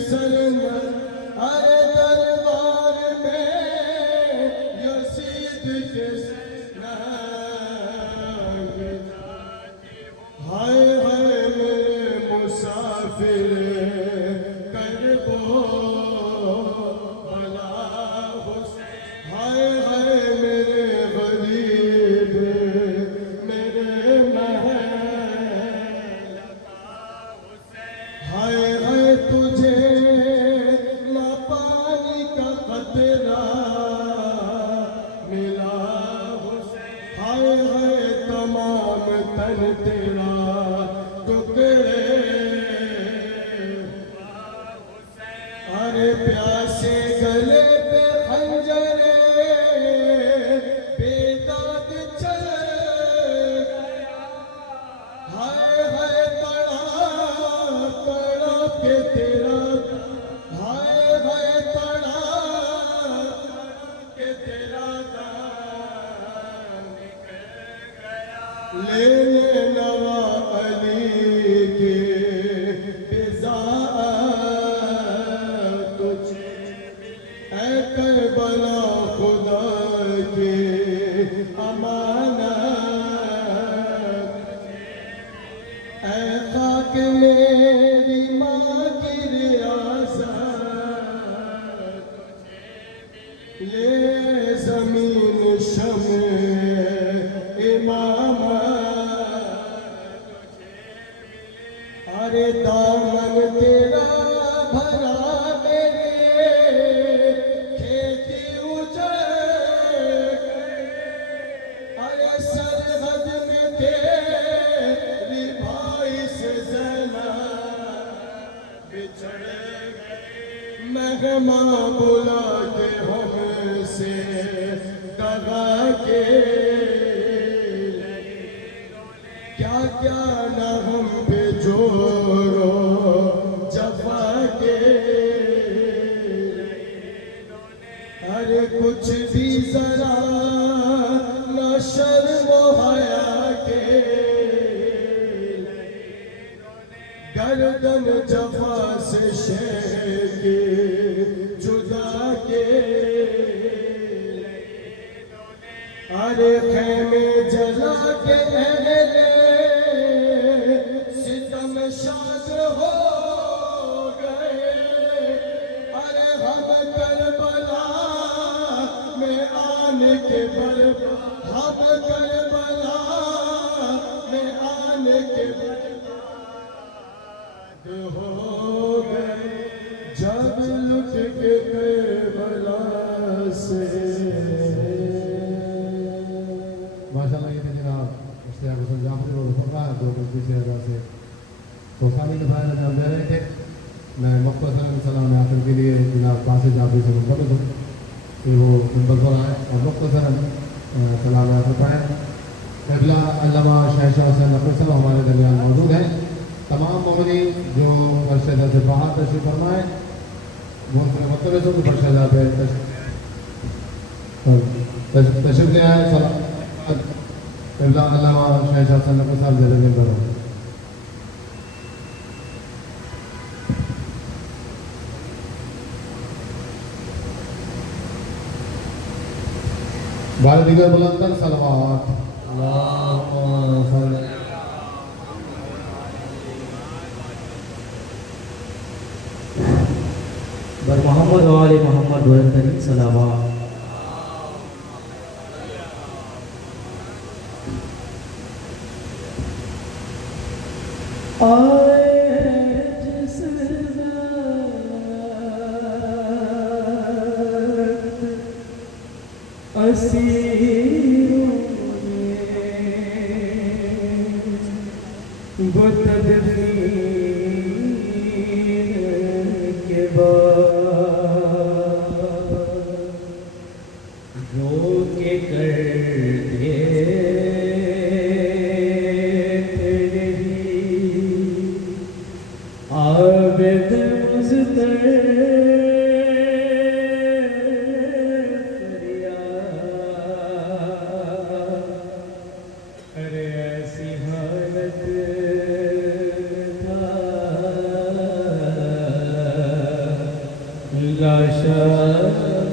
سرمد ارے دربار میں یزید کے نام ہائے ہائے میرے مسافر کربو بلا حسین ہائے ہائے میرے غریب میرے محل ہائے ہائے تجھے نہ پانی کا قطرہ ملا حسین ہائے ہائے تمام تن تیرا ٹکڑے ارے پیاسے گلے پہ خنجرے بیداد چل گیا ہائے ہائے تڑا کے تیرا ہائے ہائے تڑا کے تیرا دان نکل گیا لینے نوا علی کے بضاعت تجھے اے کربلا خدا کے امانت اے خاک میری ماں کی ریاست یہ زمین شمع امامت ارے دامن تیرا بھرا میرے کھیتی اجڑ گئے ارے سرحد میں تیری بھائی سے زینب بچھڑ گئے مہماں بلا کے ہم سے دغا کے کیا کیا نہ ہم پہ جورو جفا کے ارے کچھ بھی ذرا نہ شرم و حیا کے گردن جفا سے شہ کے جدا کے ارے خیمے جلا کے اہل ستم شاد ہو گئے ارے ہم کربلا میں آنے کے برباد ہم کربلا میں آنے کے برباد ہو گئے جب لٹ کے کربلا سے ماشاءاللہ یہ تھے جناب اشتیاق حسن جعفری اور فرقان جو پیچھے ادا سے تو سامعین بھائی انجام دے رہے تھے میں مختصراً سلام آخر کے لیے جناب قاصد جعفری سے منتقل ہوں کہ وہ منبر پر آئے اور مختصراً سلام آخر پڑھیں قبلہ علامہ شہنشاہ حسین نقوی صاحب ہمارے درمیان موجود ہیں تمام مومنین جو فرشدہ سے باہر تشریف فرمائیں مطلب ہے کہ فرشدہ پہ تشریف لے آئے سلام قبلہ علامہ شہنشاہ حسین نقوی صاحب زیر منبر ہوں بارے دیگر بلندن صلوات اللہم صلی بر محمد و آل محمد بلندن صلوات اسیروں میں بتدبیر کے بعد رو کے کر دیتے رہی عابد مزدر لاشا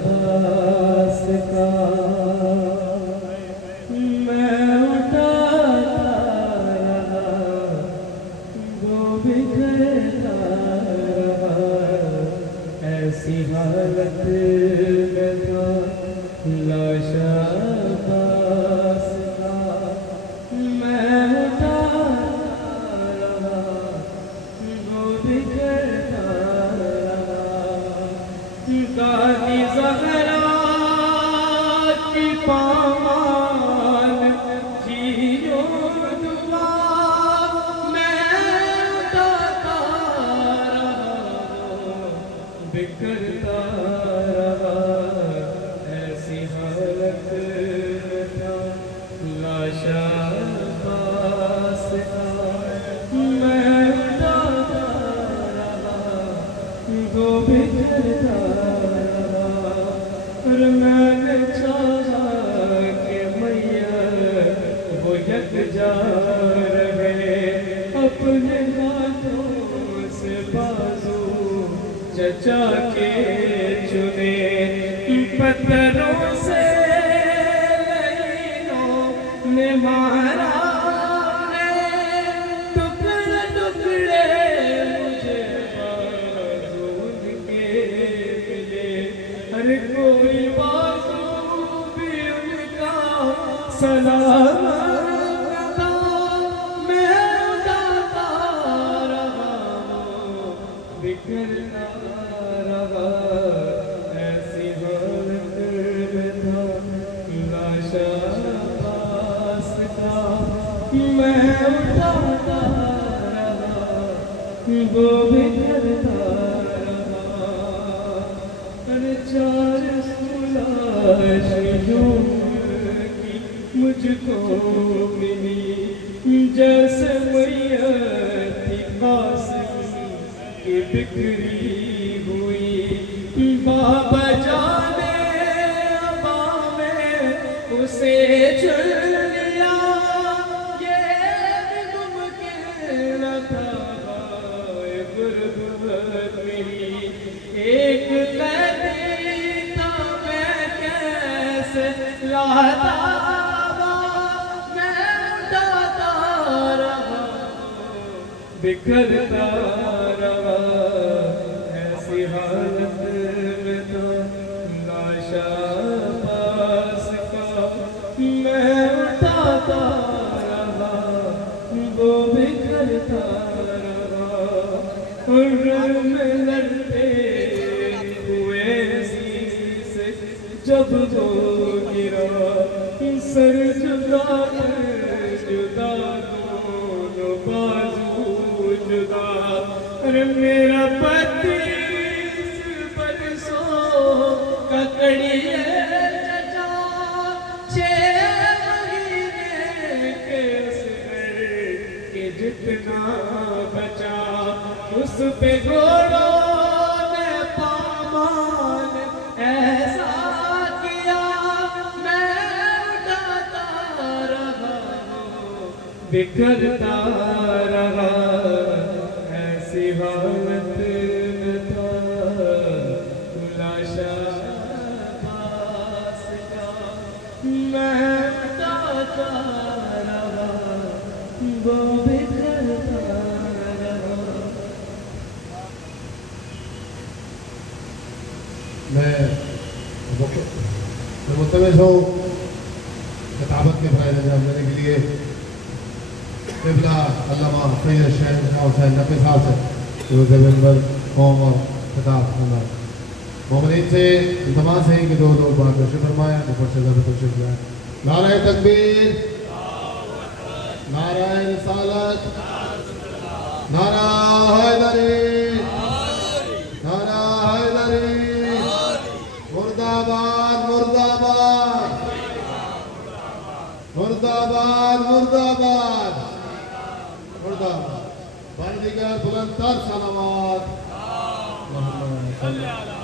باس کا میں اٹھاتا رہا وہ بکھرتا رہا ایسی حالت میں تھا لاشا باس کا میں اٹھاتا رہا وہ بکھرتا رہا کانی زہرا کی پامان جیو دعا میں اٹھاتا رہا بکھرتا رہا ایسی حالت میں تھا لاشا باس کا میں اٹھاتا رہا وہ بکھرتا رہا اور میں نے چاہا کہ میت وہ یکجا رہے اپنے ہاتھوں سے بازو چچا کے چنے پتھروں سے لہینوں نے مارا ٹکڑے ٹکڑے مجھے بازو کے ملے ہر کوئی بازو بھی ان کا سلامت تھا میں اٹھاتا رہا بکھرتا رہا ایسی حالت میں تھا لاشا باس کا میں اٹھاتا رہا وہ بکھرتا رہا ہر چار سلاش یوں کی مجھ کو ملی جیسے میت تھی قاسم کی بکھری ہوئی بابا جانے ابا میں اسے چن لیا یہ بھی ممکن نہ تھا غربت میری ایک قیدی تھا میں کیسے لاتا میں اٹھاتا رہا بکھرتا رہا ایسی حالت میں تھا لاشا باس کا میں اٹھاتا رہا وہ بکھرتا رہا اور میں لڑتے ہوئے سے جب وہ گرا سر جدا جدا دونوں بازو جدا ارے میرا پتی برسوں کا کڑی ہے چچا 6 مہینے کے سر کے جتنا بچا اس پہ گھوڑوں نے پامان ایسا کیا میں اٹھاتا رہا بکھرتا رہا ایسی حالت میں تھا لاشا باس کا میں اٹھاتا رہا وہ بکھرتا رہا میں ملتمس ہوں خطابت کے فرائض انجام دینے کے لیے قبلہ علامہ سید شہنشاہ حسین نقوی صاحب سے ممبر قوم اور خطاب کرنا محمدین سے التماس ہے کہ دو لوگ بات روشن فرمائیں اوپر سے زیادہ تشریف لائیں نعرہ تکبیر نعرہ رسالت نعرہ حیدری نعرہ حیدری مرد آباد مرد آباد مرد آباد مرد آباد مرد آباد بندگار بلندتر صلوات اللہم صلی اللہ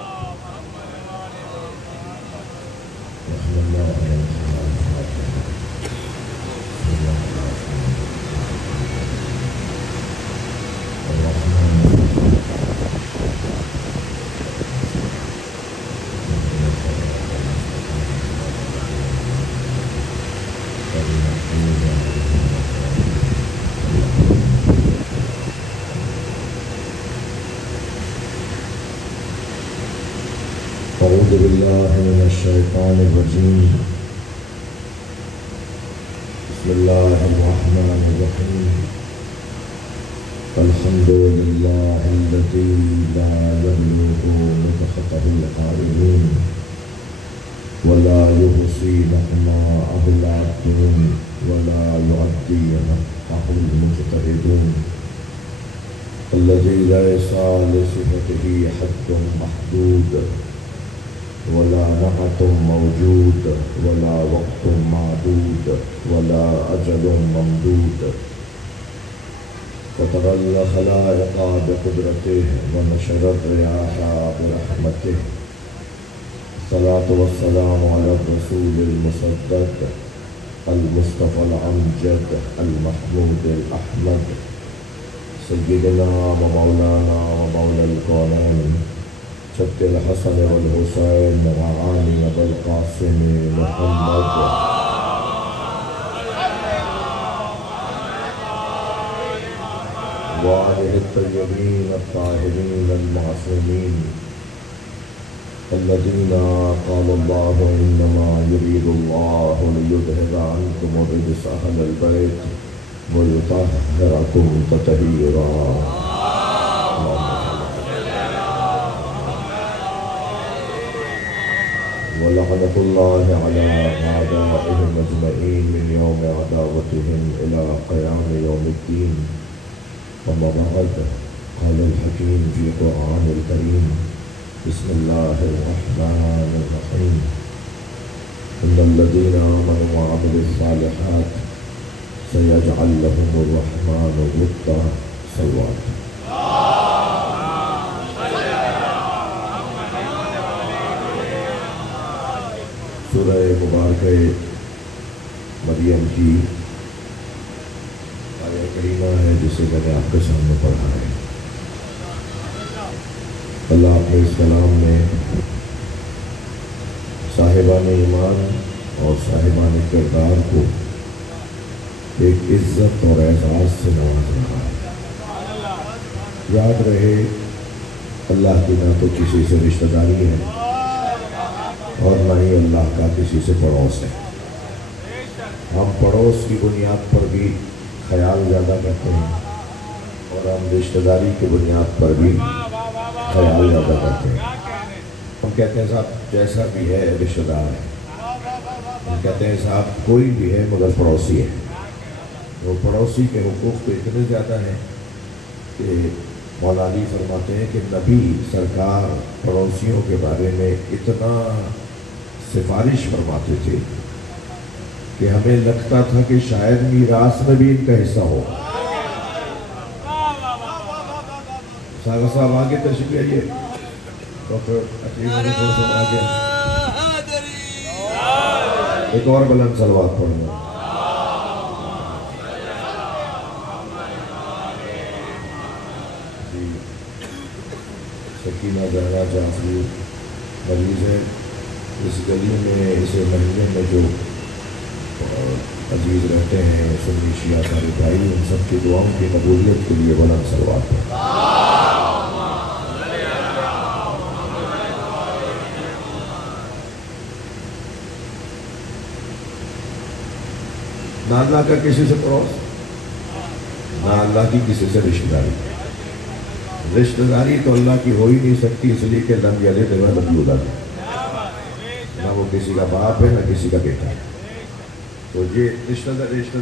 أعوذ بالله من الشيطان الرجيم بسم الله الرحمن الرحيم الحمد لله الذي لا يبلغ مدحته القائلون ولا يحصي نعماءه العابدون ولا يؤدي حقه المجتهدون الذي ليس لصفته حد محدود ولا نعت موجود ولا وقت معدود ولا أجل ممدود فطر الخلائق بقدرته ونشر الرياح برحمته الصلاة والسلام على الرسول المصدق المصطفى الأمجد المحمود الأحمد سيدنا ومولانا ومولى الكونين شق الحسن والحسين وعلي والقاسم محمد وآله الطيبين الطاهرين المعصومين الذين قال الله إنما يريد الله ليذهب عنكم الرجس أهل البيت ويطهركم تطهيرا ولعنة الله على أعدائهم أجمعين من يوم عداوتهم إلى قيام يوم الدين وما بعد قال الحكيم في القرآن الكريم بسم الله الرحمن الرحيم إن الذين آمنوا وعملوا الصالحات سيجعل لهم الرحمن ودا صلوات سورہ مبارکہ مریم کی آیہ کریمہ ہے جسے میں نے آپ کے سامنے پڑھا ہے۔ اللہ اپنے اس کلام میں صاحبان ایمان اور صاحبان کردار کو ایک عزت اور اعزاز سے نواز رہا ہے۔ یاد رہے اللہ کی نہ تو کسی سے رشتہ داری ہے اور نہ ہی اللہ کا کسی سے پڑوس ہے۔ ہم پڑوس کی بنیاد پر بھی خیال زیادہ کرتے ہیں اور ہم رشتہ داری کی بنیاد پر بھی خیال زیادہ کرتے ہیں۔ ہم کہتے ہیں صاحب جیسا بھی ہے رشتہ دار ہے، ہم کہتے ہیں صاحب کوئی بھی ہے مگر پڑوسی ہے۔ وہ پڑوسی کے حقوق تو اتنے زیادہ ہیں کہ مولا علی فرماتے ہیں کہ نبی سرکار پڑوسیوں کے بارے میں اتنا سفارش فرماتے تھے کہ ہمیں لگتا تھا کہ شاید میراث میں بھی ان کا حصہ ہو۔ ساغر صاحب آگے تشریف لائیے، ڈاکٹر عطیہ علی صاحب آگے ایک اور بلند صلوات پڑھنا۔ سکینہ زہرا جعفری مریض ہے، اس گلی میں اس محلے میں جو عزیز رہتے ہیں سنی شیعہ سارے بھائی، ان سب کی دعاؤں کی قبولیت کے لیے بلند صلوات ہے۔ نہ اللہ کا کسی سے پڑوس، نہ اللہ کی کسی سے رشتہ داری۔ رشتہ داری تو اللہ کی ہو ہی نہیں سکتی، اس لیے کہ لم یلد ولم یولد، نہ وہ کسی کا باپ ہے نہ کسی کا بیٹا ہے، تو یہ رشتہ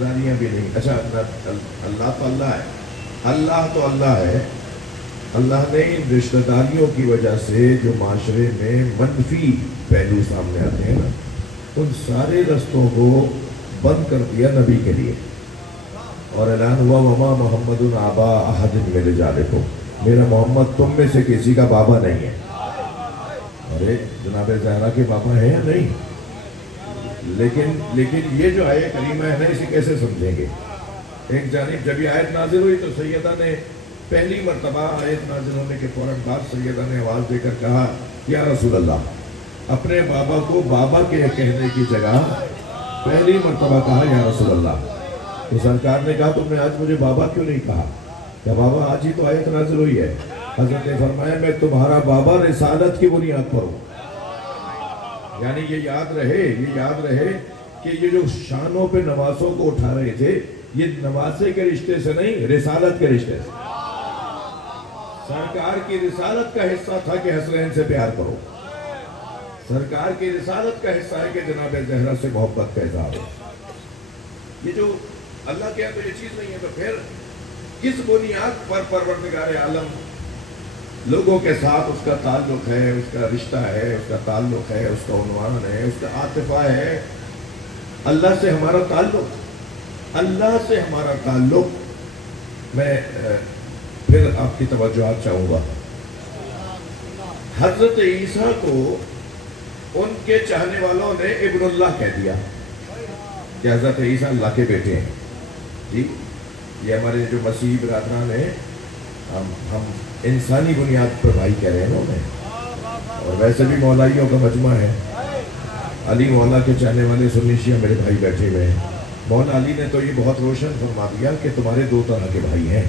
داریاں بھی نہیں۔ اچھا اللہ تو اللہ ہے، اللہ تو اللہ ہے، اللہ نے ان رشتہ داریوں کی وجہ سے جو معاشرے میں منفی پہلو سامنے آتے ہیں نا، ان سارے رستوں کو بند کر دیا نبی کے لیے، اور اعلان ہوا وما محمد آبا احد من رجالکم، میرا محمد تم میں سے کسی کا بابا نہیں ہے۔ ارے جناب زہرا کے بابا ہیں یا نہیں؟ لیکن یہ جو آیت کریمہ ہے نا، اسے کیسے سمجھیں گے؟ ایک جانب جب یہ آیت نازل ہوئی تو سیدہ نے پہلی مرتبہ آیت نازل ہونے کے فوراً بعد سیدہ نے آواز دے کر کہا یا رسول اللہ، اپنے بابا کو بابا کے کہنے کی جگہ پہلی مرتبہ کہا یا رسول اللہ۔ تو سرکار نے کہا تم نے آج مجھے بابا کیوں نہیں کہا؟ کہ بابا آج ہی تو آیت نازل ہوئی ہے۔ حضرت نے فرمایا میں تمہارا بابا رسالت کی بنیاد پر ہوں، یعنی یہ یاد رہے کہ یہ جو شانوں پہ نوازوں کو اٹھا رہے تھے، یہ نوازے کے رشتے سے نہیں، رسالت کے رشتے سے۔ سرکار کی رسالت کا حصہ تھا کہ حسنین سے پیار کرو، سرکار کی رسالت کا حصہ ہے کہ جناب زہرا سے محبت کا اظہار ہو۔ یہ جو اللہ کے یہاں تو یہ چیز نہیں ہے، تو پھر کس بنیاد پر پروردگار عالم لوگوں کے ساتھ اس کا تعلق ہے، اس کا رشتہ ہے، اس کا تعلق ہے، اس کا عنوان ہے، اس کا عاطفہ ہے؟ اللہ سے ہمارا تعلق، اللہ سے ہمارا تعلق۔ میں پھر آپ کی توجہات چاہوں گا۔ حضرت عیسیٰ کو ان کے چاہنے والوں نے ابن اللہ کہہ دیا کہ حضرت عیسیٰ اللہ کے بیٹے ہیں۔ جی یہ ہمارے جو مسیحی برادران ہیں، ہم انسانی بنیاد پر بھائی کہہ رہے ہیں انہیں، اور ویسے بھی مولائیوں کا مجمع ہے۔ علی مولا کے چاہنے والے سنی شیعہ میرے بھائی بیٹھے ہوئے ہیں۔ مولا علی نے تو یہ بہت روشن فرما دیا کہ تمہارے دو طرح کے بھائی ہیں،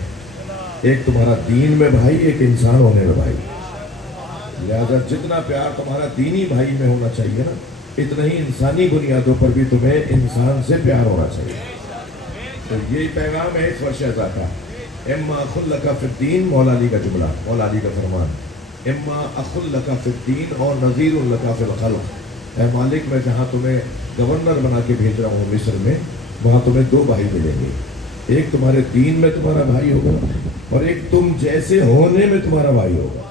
ایک تمہارا دین میں بھائی، ایک انسان ہونے میں بھائی۔ لہذا جتنا پیار تمہارا دینی بھائی میں ہونا چاہیے نا، اتنا ہی انسانی بنیادوں پر بھی تمہیں انسان سے پیار ہونا چاہیے۔ تو یہ پیغام ہے اس ورشہ کا۔ اما اخل لک فی الدین، مولا علی کا جملہ، مولا علی کا فرمان، اما اخل لک فی الدین اور نذیر لک فی الخلق۔ اے مالک، میں جہاں تمہیں گورنر بنا کے بھیج رہا ہوں مصر میں، وہاں تمہیں دو بھائی ملیں گے، ایک تمہارے دین میں تمہارا بھائی ہوگا اور ایک تم جیسے ہونے میں تمہارا بھائی ہوگا۔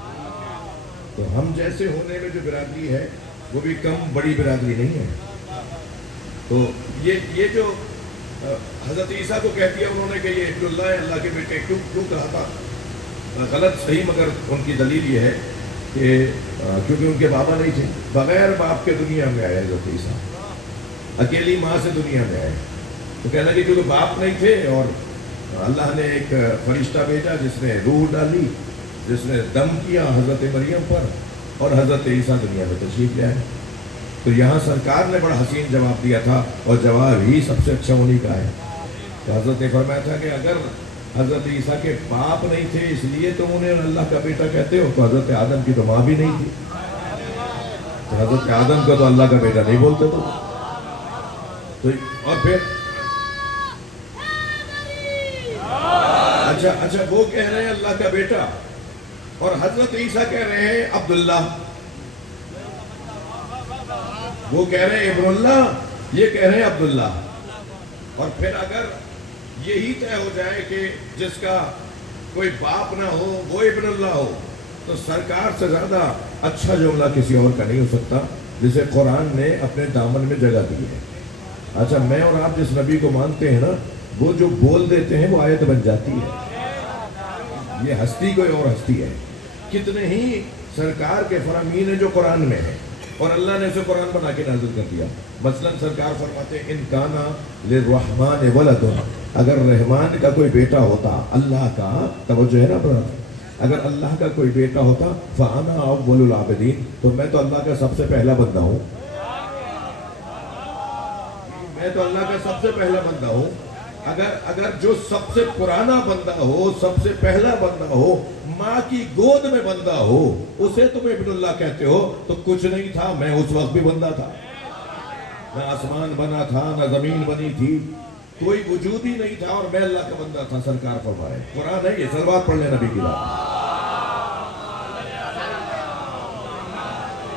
تو ہم جیسے ہونے میں جو برادری ہے وہ بھی کم بڑی برادری نہیں ہے۔ تو یہ جو حضرت عیسیٰ کو کہہ دیا انہوں نے کہ یہ ابن اللہ ہے، اللہ کے بیٹے، کیوں کہا تھا؟ غلط صحیح، مگر ان کی دلیل یہ ہے کہ کیونکہ ان کے بابا نہیں تھے، بغیر باپ کے دنیا میں آئے حضرت عیسیٰ، اکیلی ماں سے دنیا میں آئے۔ تو کہنے لگے کیونکہ باپ نہیں تھے، اور اللہ نے ایک فرشتہ بھیجا جس نے روح ڈالی، جس نے دم کیا حضرت مریم پر، اور حضرت عیسیٰ دنیا میں تشریف لے آئے۔ تو یہاں سرکار نے بڑا حسین جواب دیا تھا، اور جواب ہی سب سے اچھا انہی کا ہے۔ تو حضرت نے فرمایا تھا کہ اگر حضرت عیسیٰ کے باپ نہیں تھے اس لیے تم انہیں اللہ کا بیٹا کہتے ہو، تو حضرت آدم کی تو ماں بھی نہیں تھی، تو حضرت آدم کو تو اللہ کا بیٹا نہیں بولتے تو اور پھر اچھا وہ کہہ رہے ہیں اللہ کا بیٹا، اور حضرت عیسیٰ کہہ رہے ہیں عبداللہ، وہ کہہ رہے ہیں ابن اللہ، یہ کہہ رہے ہیں عبداللہ۔ اور پھر اگر یہی طے ہو جائے کہ جس کا کوئی باپ نہ ہو وہ ابن اللہ ہو، تو سرکار سے زیادہ اچھا جملہ کسی اور کا نہیں ہو سکتا جسے قرآن نے اپنے دامن میں جگہ دی ہے۔ اچھا میں اور آپ جس نبی کو مانتے ہیں نا، وہ جو بول دیتے ہیں وہ آیت بن جاتی ہے۔ یہ ہستی کوئی اور ہستی ہے۔ کتنے ہی سرکار کے فرامین ہیں جو قرآن میں ہیں، اور اللہ نے اسے قرآن بنا کے نازل کر دیا۔ مثلا سرکار فرماتے ہیں ان کانا للرحمن ولد، اگر رحمان کا کوئی بیٹا ہوتا، اللہ کا، توجہ ہے نا برادر، اگر اللہ کا کوئی بیٹا ہوتا فانا اول العابدین، تو میں تو اللہ کا سب سے پہلا بندہ ہوں، میں تو اللہ کا سب سے پہلا بندہ ہوں۔ اگر جو سب سے پرانا بندہ ہو، سب سے پہلا بندہ ہو، ماں کی گود میں بندہ ہو، اسے تم ابن اللہ کہتے ہو، تو کچھ نہیں تھا، میں اس وقت بھی بندہ تھا، نہ آسمان بنا تھا نہ زمین بنی تھی، کوئی وجود ہی نہیں تھا، اور میں اللہ کا بندہ تھا۔ سرکار فرمائے، قرآن ہے یہ، صلوات پڑھ لیں نبی کی بات۔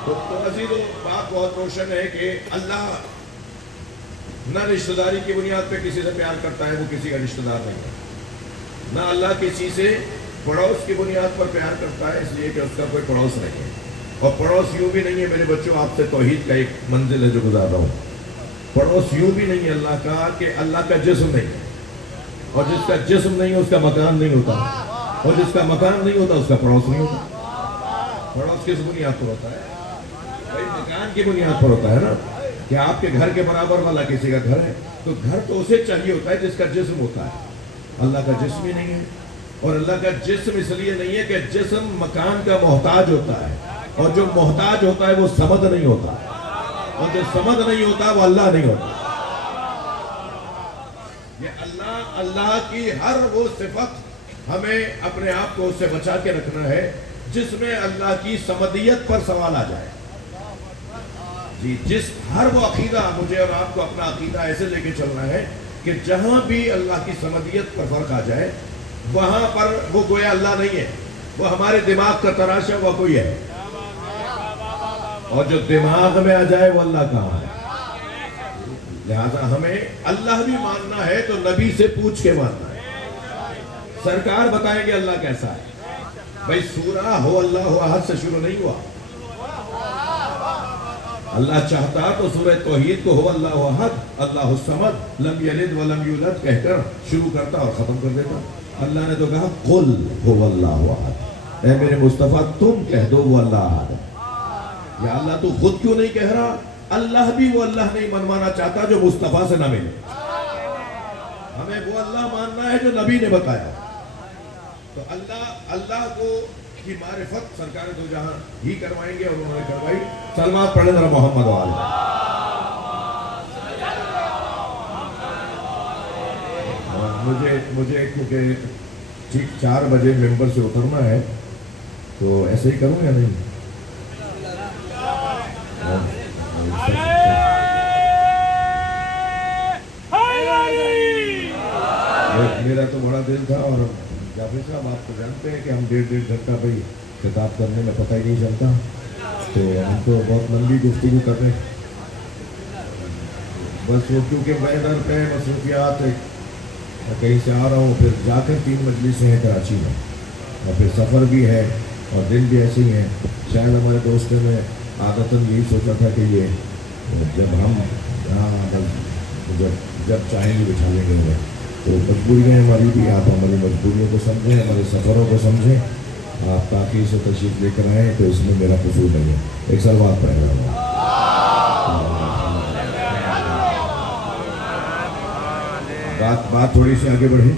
تو عزیزو، بات بہت روشن ہے کہ اللہ نہ رشتہ داری کی بنیاد پہ کسی سے پیار کرتا ہے، وہ کسی کا رشتہ دار نہیں ہے، نہ اللہ کسی سے پڑوس کی بنیاد پر پیار کرتا ہے، اس لیے کہ اس کا کوئی پڑوس نہیں ہے۔ اور پڑوس یوں بھی نہیں ہے میرے بچوں، آپ سے توحید کا ایک منزل ہے جو گزار رہا ہوں، پڑوس یوں بھی نہیں ہے اللہ کا کہ اللہ کا جسم نہیں ہے، اور جس کا جسم نہیں ہے اس کا مکان نہیں ہوتا، اور جس کا مکان نہیں ہوتا اس کا پڑوس نہیں ہوتا۔ پڑوس کس بنیاد پر ہوتا ہے؟ بھائی مکان کی بنیاد پر ہوتا ہے نا، کہ آپ کے گھر کے برابر والا کسی کا گھر ہے، تو گھر تو اسے چاہیے ہوتا ہے جس کا جسم ہوتا ہے۔ اللہ کا جسم ہی نہیں ہے، اور اللہ کا جسم اس لیے نہیں ہے کہ جسم مکان کا محتاج ہوتا ہے، اور جو محتاج ہوتا ہے وہ صمد نہیں ہوتا، اور جو صمد نہیں ہوتا وہ اللہ نہیں ہوتا۔ یہ اللہ کی ہر وہ صفت ہمیں اپنے آپ کو اس سے بچا کے رکھنا ہے جس میں اللہ کی صمدیت پر سوال آ جائے۔ جی جس ہر وہ عقیدہ مجھے اور آپ کو اپنا عقیدہ ایسے لے کے چلنا ہے کہ جہاں بھی اللہ کی صمدیت پر فرق آ جائے وہاں پر وہ گویا اللہ نہیں ہے، وہ ہمارے دماغ کا تراشا ہوا کوئی ہے، اور جو دماغ میں آ جائے وہ اللہ کہاں ہے۔ لہذا ہمیں اللہ بھی ماننا ہے تو نبی سے پوچھ کے ماننا ہے، سرکار بتائیں گے اللہ کیسا ہے۔ بھائی سورہ ہو اللہ ہو احد سے شروع نہیں ہوا، اللہ چاہتا تو سورہ توحید کو ہو اللہ احد اللہ الصمد لم یلد ولم یولد کہہ کر شروع کرتا اور ختم کر دیتا۔ اللہ نے تو کہا قل هو اللہ احد، اے میرے مصطفیٰ تم کہہ دو وہ اللہ احد ہے۔ یا اللہ تو خود کیوں نہیں کہہ رہا؟ اللہ بھی وہ اللہ نہیں منوانا چاہتا جو مصطفیٰ سے نہ ملے، ہمیں وہ اللہ ماننا ہے جو نبی نے بتایا۔ تو اللہ کو کی معرفت سرکار دو جہاں ہی کروائیں گے، اور انہوں نے کروائی۔ سلمات پڑھیں ذرا محمد والے۔ مجھے کیونکہ ٹھیک 4 بجے ممبر سے اترنا ہے، تو ایسے ہی کروں یا نہیں؟ میرا تو بڑا دل تھا، اور جعفر صاحب آپ کو جانتے ہیں کہ ہم 1.5 گھنٹہ بھائی خطاب کرنے میں پتہ ہی نہیں چلتا، تو ہم تو بہت لمبی گفتگو کر رہے ہیں۔ بس وہ کیونکہ ویدر پہ مصروفیات کہیں سے آ رہا ہوں، پھر جا کر 3 مجلسیں ہیں کراچی میں، اور پھر سفر بھی ہے اور دن بھی ایسے ہی ہیں۔ شاید ہمارے دوستوں نے عادتاً یہی سوچا تھا کہ یہ جب ہم جب چاہیں گے بٹھا لیں گے، تو مجبوریاں ہماری بھی، آپ ہماری مجبوریوں کو سمجھیں، ہمارے سفروں کو سمجھیں۔ آپ تاخیر سے تشریف لے کر آئیں تو اس میں میرا قصور نہیں ہے۔ ایک سلوات پڑھ رہا ہوں۔ بات تھوڑی سی آگے بڑھے۔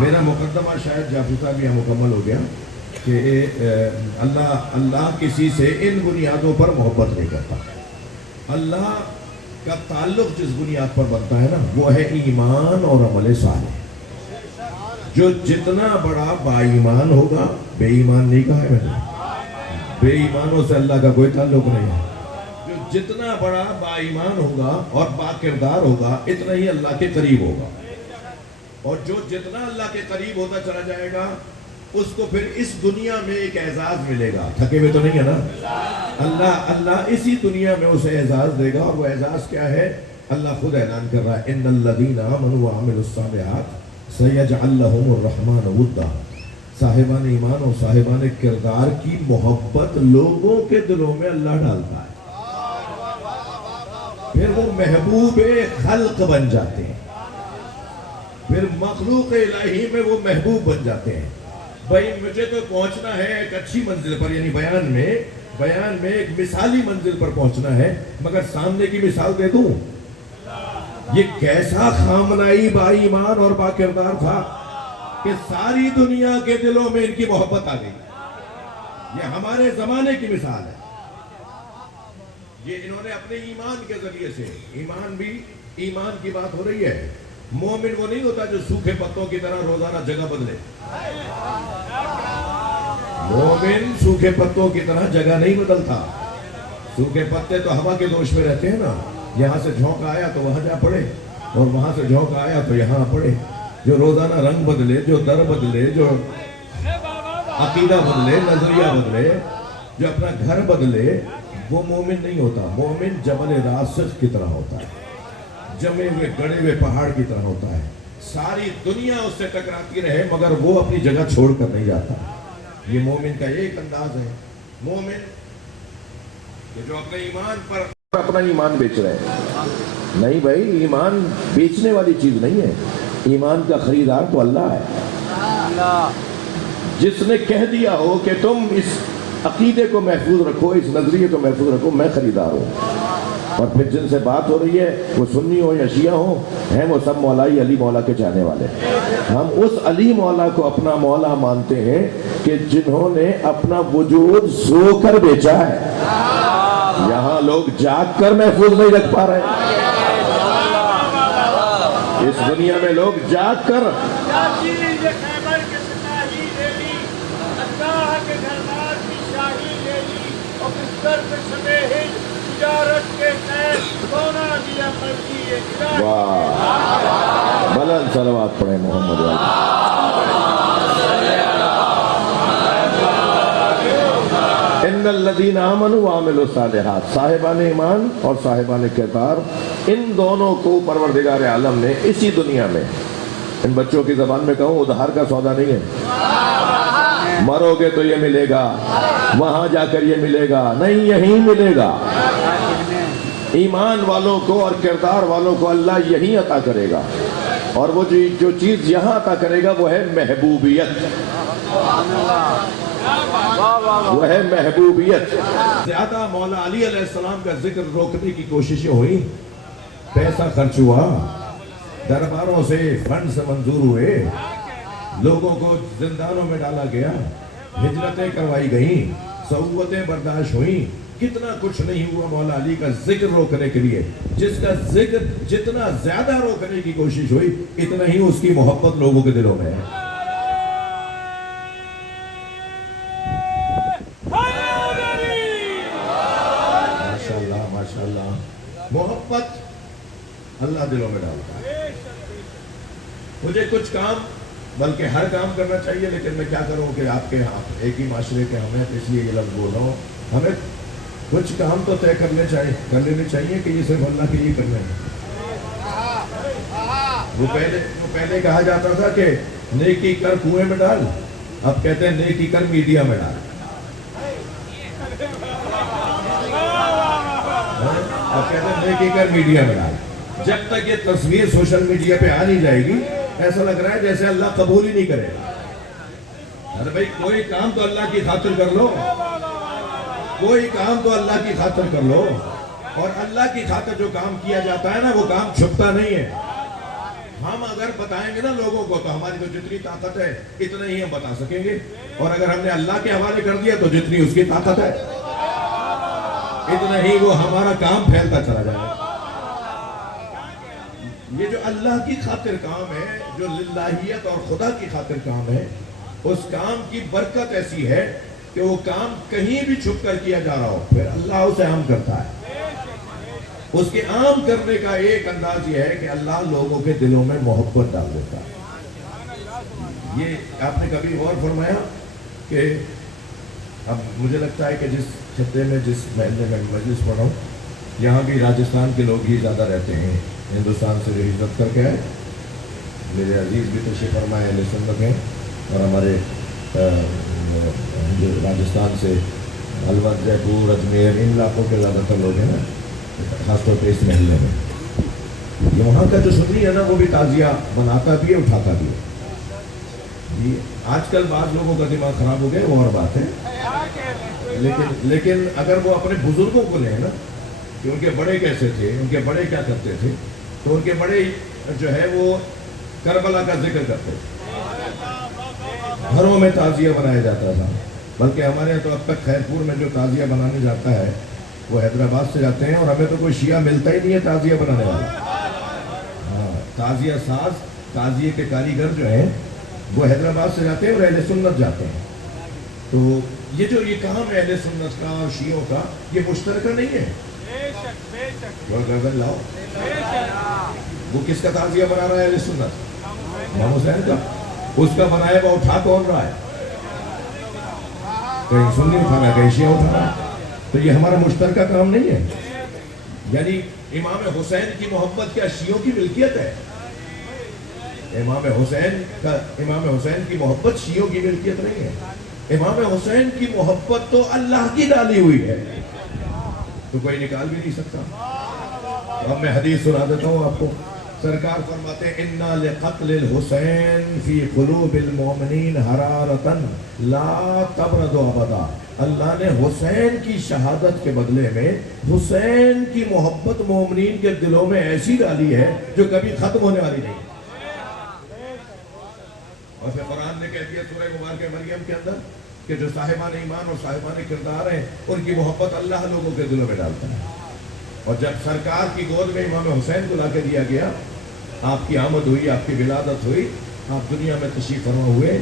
میرا مقدمہ شاید جعفر صاحب یہاں مکمل ہو گیا کہ اللہ کسی سے ان بنیادوں پر محبت نہیں کرتا۔ اللہ کا تعلق جس بنیاد پر بنتا ہے نا، وہ ہے ایمان اور عمل صالح۔ جو جتنا بڑا با ایمان ہوگا، بے ایمان نہیں کہا ہے میں نے، بے ایمانوں سے اللہ کا کوئی تعلق نہیں ہے۔ جو جتنا بڑا با ایمان ہوگا اور با کردار ہوگا، اتنا ہی اللہ کے قریب ہوگا، اور جو جتنا اللہ کے قریب ہوتا چلا جائے گا اس کو پھر اس دنیا میں ایک اعزاز ملے گا۔ تھکے ہوئے تو نہیں ہے نا؟ اللہ اسی دنیا میں اسے اعزاز دے گا، اور وہ اعزاز کیا ہے؟ اللہ خود اعلان کر رہا ہے، ان الذین آمنوا وعملوا الصالحات سیجعل لهم الرحمن ودا۔ صاحبان ایمان اور صاحبان کردار کی محبت لوگوں کے دلوں میں اللہ ڈالتا ہے، پھر وہ محبوب خلق بن جاتے ہیں، پھر مخلوق الہی میں وہ محبوب بن جاتے ہیں۔ بھائی مجھے تو پہنچنا ہے ایک اچھی منزل پر، یعنی بیان میں ایک مثالی منزل پر پہنچنا ہے، مگر سامنے کی مثال دے دوں، یہ کیسا خامنائی با ایمان اور با کردار تھا کہ ساری دنیا کے دلوں میں ان کی محبت آ گئی۔ یہ ہمارے زمانے کی مثال ہے، یہ انہوں نے اپنے ایمان کے ذریعے سے، ایمان کی بات ہو رہی ہے۔ مومن وہ نہیں ہوتا جو سوکھے پتوں کی طرح روزانہ جگہ بدلے، مومن سوکھے پتوں کی طرح جگہ نہیں بدلتا۔ سوکھے پتے تو ہوا کے دوش میں رہتے ہیں نا، یہاں سے جھونکا آیا تو وہاں جا پڑے، اور وہاں سے جھونکا آیا تو یہاں پڑے۔ جو روزانہ رنگ بدلے، جو در بدلے، جو عقیدہ بدلے، نظریہ بدلے، جو اپنا گھر بدلے، وہ مومن نہیں ہوتا۔ مومن جبل راسخ کی طرح ہوتا ہے، جمے ہوئے گڑے ہوئے پہاڑ کی طرح ہوتا ہے۔ ساری دنیا اس سے ٹکراتی رہے مگر وہ اپنی جگہ چھوڑ کر نہیں جاتا۔ یہ مومن کا ایک انداز ہے۔ مومن کہ جو اپنے ایمان پر اپنا ایمان بیچ رہے ہیں۔ نہیں بھائی، ایمان بیچنے والی چیز نہیں ہے، ایمان کا خریدار تو اللہ ہے۔ جس نے کہہ دیا ہو کہ تم اس عقیدے کو محفوظ رکھو، اس نظریے کو محفوظ رکھو، میں خریدار ہوں۔ اور پھر جن سے بات ہو رہی ہے، وہ سنی ہو یا شیعہ ہو، ہیں وہ سب مولائی علی مولا کے چاہنے والے۔ ہم اس علی مولا کو اپنا مولا مانتے ہیں کہ جنہوں نے اپنا وجود سو کر بیچا ہے۔ یہاں لوگ جاگ کر محفوظ نہیں رکھ پا رہے، اس دنیا میں لوگ جاگ کر تجارت کے تحت سونا دیا کرتی ہے الہی۔ واہ، بلند صلوات پڑھیں محمد والا۔ ان الذین آمنوا وعملوا الصالحات، صاحبان ایمان اور صاحبان کردار، ان دونوں کو پروردگار عالم نے اسی دنیا میں، ان بچوں کی زبان میں کہوں ادھار کا سودا نہیں ہے، مرو گے تو یہ ملے گا، وہاں جا کر یہ ملے گا نہیں، یہیں ملے گا۔ ایمان والوں کو اور کردار والوں کو اللہ یہی عطا کرے گا، اور وہ جو چیز یہاں عطا کرے گا وہ ہے محبوبیت، وہ ہے محبوبیت۔ زیادہ مولا علی علیہ السلام کا ذکر روکنے کی کوششیں ہوئی، پیسہ خرچ ہوا، درباروں سے فنڈ سے منظور ہوئے، لوگوں کو زندانوں میں ڈالا گیا، ہجرتیں کروائی گئیں، صعوبتیں برداشت ہوئیں، کتنا کچھ نہیں ہوا مولا علی کا ذکر روکنے کے لیے۔ جس کا ذکر جتنا زیادہ روکنے کی کوشش ہوئی اتنا ہی اس کی محبت لوگوں کے دلوں میں ہے۔ ماشاءاللہ ماشاءاللہ، محبت اللہ دلوں میں ڈالتا ہے۔ مجھے کچھ کام، بلکہ ہر کام کرنا چاہیے، لیکن میں کیا کروں کہ آپ کے ہاں ایک ہی معاشرے کے ہمیں، اس لیے یہ لفظ بول رہا ہوں، ہمیں کچھ کام تو طے کر لینے چاہیے کہ یہ صرف اللہ کے لیے کرنا ہے۔ وہ پہلے کہا جاتا تھا کہ نیکی کر کنویں میں ڈال، اب کہتے ہیں نیکی کر میڈیا میں ڈال۔ اب کہتے ہیں نیکی کر میڈیا میں ڈال۔ جب تک یہ تصویر سوشل میڈیا پہ آ نہیں جائے گی ایسا لگ رہا ہے جیسے اللہ قبول ہی نہیں کرے گا۔ ارے بھائی کوئی کام تو اللہ کی خاطر کر لو، کوئی کام تو اللہ کی خاطر کر لو، اور اللہ کی خاطر جو کام کیا جاتا ہے نا وہ کام چھپتا نہیں ہے۔ ہم اگر بتائیں گے نا لوگوں کو تو ہماری تو جتنی طاقت ہے اتنا ہی ہم بتا سکیں گے، اور اگر ہم نے اللہ کے حوالے کر دیا تو جتنی اس کی طاقت ہے اتنا ہی وہ ہمارا کام پھیلتا چلا جائے گا۔ یہ جو اللہ کی خاطر کام ہے، جو للہیت اور خدا کی خاطر کام ہے، اس کام کی برکت ایسی ہے کہ وہ کام کہیں بھی چھپ کر کیا جا رہا ہو پھر اللہ اسے عام کرتا ہے۔ اس کے عام کرنے کا ایک انداز یہ ہے کہ اللہ لوگوں کے دلوں میں محبت ڈال دیتا ہے۔ یہ آپ نے کبھی غور فرمایا کہ اب مجھے لگتا ہے کہ جس خطے میں، جس محلے میں مجلس پڑھ رہا ہوں، یہاں بھی راجستھان کے لوگ ہی زیادہ رہتے ہیں، ہندوستان سے جو ہجرت کر کے آئے۔ میرے عزیز بھی تشریف فرمائے اہل سنت ہیں، اور ہمارے جو راجستھان سے الور، جے پور، اجمیر، ان علاقوں کے زیادہ تر لوگ ہیں نا، خاص طور پہ اس محلے میں۔ یہ وہاں کا جو سنی ہے نا وہ بھی تعزیہ بناتا بھی ہے، اٹھاتا بھی ہے۔ آج کل بعض لوگوں کا دماغ خراب ہو گیا وہ اور بات ہے، لیکن اگر وہ اپنے بزرگوں کو لیں نا کہ ان کے بڑے کیسے تھے، ان کے بڑے کیا کرتے تھے، تو ان کے بڑے جو ہے وہ کربلا کا ذکر کرتے تھے، گھروں میں تعزیہ بنایا جاتا تھا۔ بلکہ ہمارے یہاں تو اب تک خیرپور میں جو تعزیہ بنانے جاتا ہے وہ حیدرآباد سے جاتے ہیں، اور ہمیں تو کوئی شیعہ ملتا ہی نہیں ہے تعزیہ بنانے والا۔ ہاں، تعزیہ ساز، تعزیے کے کاریگر جو ہیں وہ حیدرآباد سے جاتے ہیں اور اہل سنت جاتے ہیں۔ تو یہ جو یہ کام ہے اہل سنت کا اور شیعوں کا، یہ مشترکہ نہیں ہے۔ وہ غزل لاؤ، وہ کس کا تعزیہ بنا رہا ہے اہل سنت؟ امام حسین کا۔ اس کا بنایا وہ اٹھا کون رہا ہے؟ کہیں سنی اٹھا رہا ہے، کہیں شیعہ اٹھا رہا ہے۔ تو یہ ہمارا مشترکہ کام نہیں ہے۔ یعنی امام حسین کی محبت کیا شیعوں کی ملکیت ہے؟ امام حسین کی محبت شیعوں کی ملکیت نہیں ہے۔ امام حسین کی محبت تو اللہ کی ڈالی ہوئی ہے، تو کوئی نکال بھی نہیں سکتا۔ اب میں حدیث سنا دیتا ہوں آپ کو۔ سرکار فرماتے ہیں اِنَّا لِقَتْلِ الْحُسَيْنِ فِي قُلُوبِ الْمُؤْمِنِينَ حَرَارَةً لَا تَبْرَدُ أَبَدًا۔ اللہ نے حسین کی شہادت کے بدلے میں حسین کی محبت مومنین کے دلوں میں ایسی ڈالی ہے جو کبھی ختم ہونے والی نہیں۔ اور پھر قرآن نے کہہ دیا سورہ مبارکہ مریم کے اندر کہ جو صاحبان ایمان اور صاحبان کردار ہیں ان کی محبت اللہ لوگوں کے دلوں میں ڈالتا ہے۔ اور جب سرکار کی گود میں امام حسین کو لا کے دیا گیا، آپ کی آمد ہوئی، آپ کی ولادت ہوئی، آپ دنیا میں تشریف فرما ہوئے،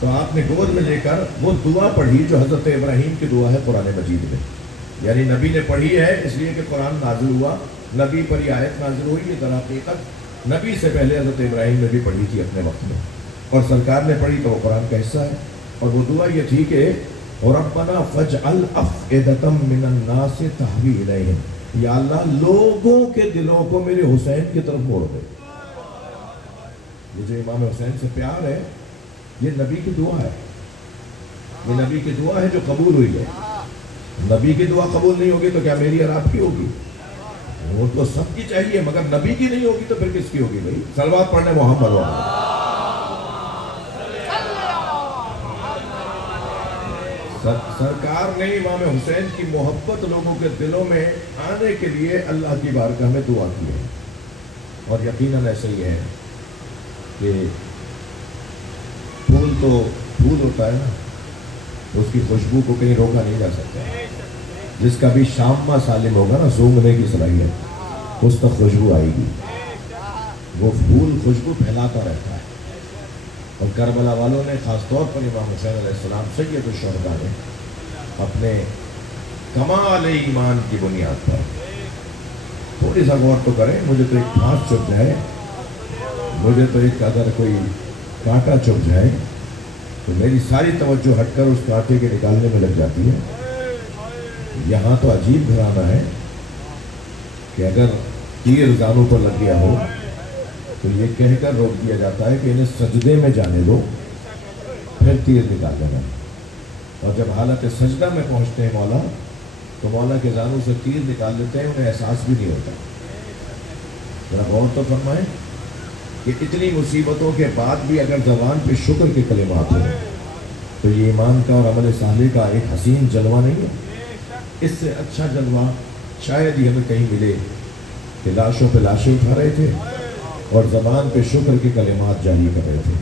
تو آپ نے گود میں لے کر وہ دعا پڑھی جو حضرت ابراہیم کی دعا ہے قرآن مجید میں۔ یعنی نبی نے پڑھی ہے اس لیے کہ قرآن نازل ہوا، نبی پر یہ آیت نازل ہوئی، یہ در حقیقت نبی سے پہلے حضرت ابراہیم نے بھی پڑھی تھی اپنے وقت میں، اور سرکار نے پڑھی تو وہ قرآن کا حصہ ہے۔ اور وہ دعا یہ تھی کہ ربنا فاجعل افئدۃ من الناس تہوی الیہم، یا اللہ لوگوں کے دلوں کو میرے حسین کی طرف موڑ دے۔ یہ جو امام حسین سے پیار ہے یہ نبی کی دعا ہے، یہ نبی کی دعا ہے جو قبول ہوئی ہے۔ نبی کی دعا قبول نہیں ہوگی تو کیا میری اور آپ کی ہوگی؟ وہ تو سب کی چاہیے، مگر نبی کی نہیں ہوگی تو پھر کس کی ہوگی بھائی؟ صلوات پڑھنے محمد وعلیہ۔ سرکار نے امام حسین کی محبت لوگوں کے دلوں میں آنے کے لیے اللہ کی بارگاہ میں دعا کی ہے، اور یقیناً ایسا ہی ہے کہ پھول تو پھول ہوتا ہے نا، اس کی خوشبو کو کہیں روکا نہیں جا سکتا۔ جس کا بھی شامہ سالم ہوگا نا سونگھنے کی صلاحیت، اس تک خوشبو آئے گی، وہ پھول خوشبو پھیلاتا رہتا ہے۔ اور کربلا والوں نے خاص طور پر امام حسین علیہ السلام سید الشہداء نے اپنے کمال ایمان کی بنیاد پر، تھوڑی سا غور تو کریں، مجھے تو ایک پھانس چپ جائے، مجھے تو ایک اگر کوئی کانٹا چپ جائے تو میری ساری توجہ ہٹ کر اس کانٹے کے نکالنے میں لگ جاتی ہے۔ یہاں تو عجیب گھرانہ ہے کہ اگر تیر زانوں پر لگ گیا ہو تو یہ کہہ کر روک دیا جاتا ہے کہ انہیں سجدے میں جانے دو پھر تیر نکال دینا، اور جب حالت سجدہ میں پہنچتے ہیں مولا تو مولا کے زانوں سے تیر نکال لیتے ہیں، انہیں احساس بھی نہیں ہوتا۔ ذرا غور تو فرمائیں کہ اتنی مصیبتوں کے بعد بھی اگر زبان پہ شکر کے کلمات ہوں تو یہ ایمان کا اور عمل صالح کا ایک حسین جلوہ نہیں ہے؟ اس سے اچھا جلوہ شاید ہی ہمیں کہیں ملے کہ لاشوں پہ لاشیں اٹھا رہے تھے اور زبان پہ شکر کے کلمات جاری کر رہے تھے،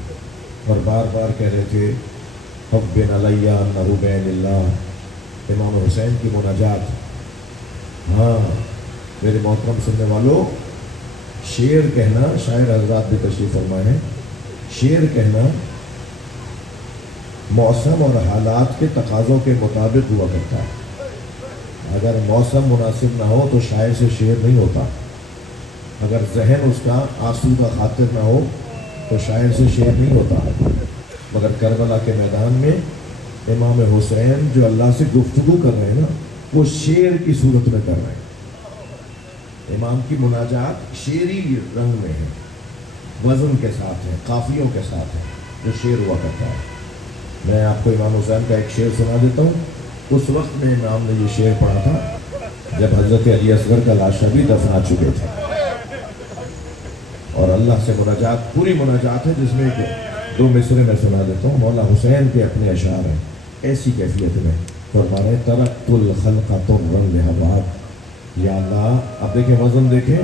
اور بار بار کہہ رہے تھے حب علیہ انہ بین اللہ، امام حسین کی مناجات۔ ہاں میرے محترم سننے والوں، شعر کہنا، شاعر حضرات بھی تشریف فرمائے ہیں، شعر کہنا موسم اور حالات کے تقاضوں کے مطابق ہوا کرتا ہے۔ اگر موسم مناسب نہ ہو تو شاعر سے شعر نہیں ہوتا، اگر ذہن اس کا آسودہ خاطر نہ ہو تو شاعر سے شعر نہیں ہوتا۔ مگر کربلا کے میدان میں امام حسین جو اللہ سے گفتگو کر رہے ہیں نا، وہ شعر کی صورت میں کر رہے ہیں۔ امام کی مناجات شعری رنگ میں ہے، وزن کے ساتھ ہے، قافیوں کے ساتھ ہے، جو شعر ہوا کرتا ہے۔ میں آپ کو امام حسین کا ایک شعر سنا دیتا ہوں۔ اس وقت میں امام نے یہ شعر پڑھا تھا جب حضرت علی اصغر کا لاشا بھی دفنا چکے تھے، اور اللہ سے مناجات، پوری مناجات ہے جس میں دو مصرے میں سنا دیتا ہوں۔ مولا حسین کے اپنے اشعار ہیں، ایسی کیفیت میں فرما رہے ترکت الخلق طرا لہواک، یا اللہ اب دیکھیں وزن دیکھیں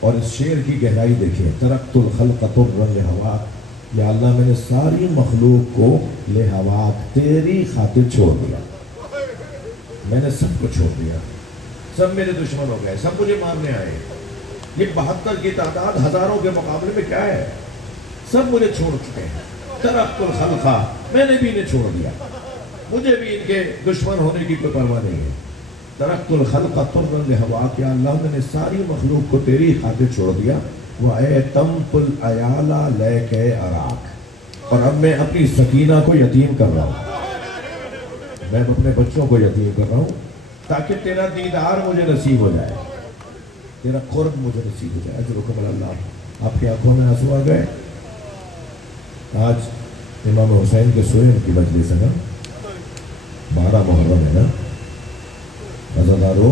اور اس شعر کی گہرائی دیکھیں، ترکت الخلق طرا لہواک، یا اللہ میں نے ساری مخلوق کو لہواک تیری خاطر چھوڑ دیا، میں نے سب کو چھوڑ دیا، سب میرے دشمن ہو گئے، سب مجھے مارنے آئے۔ یہ 72 کی تعداد ہزاروں کے مقابلے میں کیا ہے؟ سب مجھے چھوڑ چکے ہیں۔ ترکت الخلق، میں نے بھی انہیں چھوڑ دیا، مجھے بھی ان کے دشمن ہونے کی کوئی پرواہ نہیں ہے۔ ترکت الخلق طرا لہواک، یا اللہ میں نے ساری مخلوق کو تیری خاطر چھوڑ دیا۔ وَأَيْتَمْتُ الْعَيَالَ لَيْكَ أَرَاكَ، اور اب میں اپنی سکینہ کو یتیم کر رہا ہوں، میں اپنے بچوں کو یتیم کر رہا ہوں تاکہ تیرا دیدار مجھے نصیب ہو جائے، تیرا قرب مجھے نصیب ہو جائے۔ اجرکم اللہ۔ آپ کی آنکھوں میں آنسو آ گئے؟ آج امام حسین کے سوئے کی مجلس ہے نا، 12 محرم ہے نا عزادارو،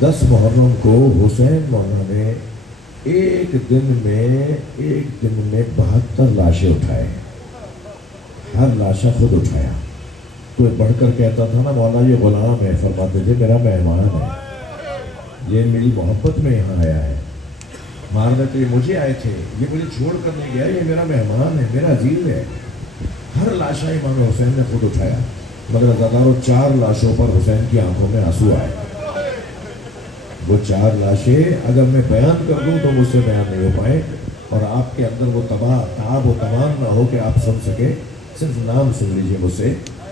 10 محرم کو حسین مولا نے ایک دن میں 72 لاشیں اٹھائے، ہر لاشا خود اٹھایا۔ کوئی بڑھ کر کہتا تھا نا مولا یہ غلام ہے، فرماتے تھے میرا مہمان ہے، یہ میری محبت میں یہاں آیا ہے، مارنے تو یہ مجھے آئے تھے، یہ مجھے چھوڑ کر نہیں گیا، یہ میرا مہمان ہے، میرا عزیز ہے۔ ہر لاشا امام حسین نے خود اٹھایا، مگر عزادارو 4 لاشوں پر حسین کی آنکھوں میں آنسو آئے۔ وہ 4 لاشیں اگر میں بیان کر دوں تو مجھ سے بیان نہیں ہو پائے، اور آپ کے اندر وہ تعب و تمام نہ ہو کہ آپ سن سکے، صرف نام سن لیجئے مجھ سے۔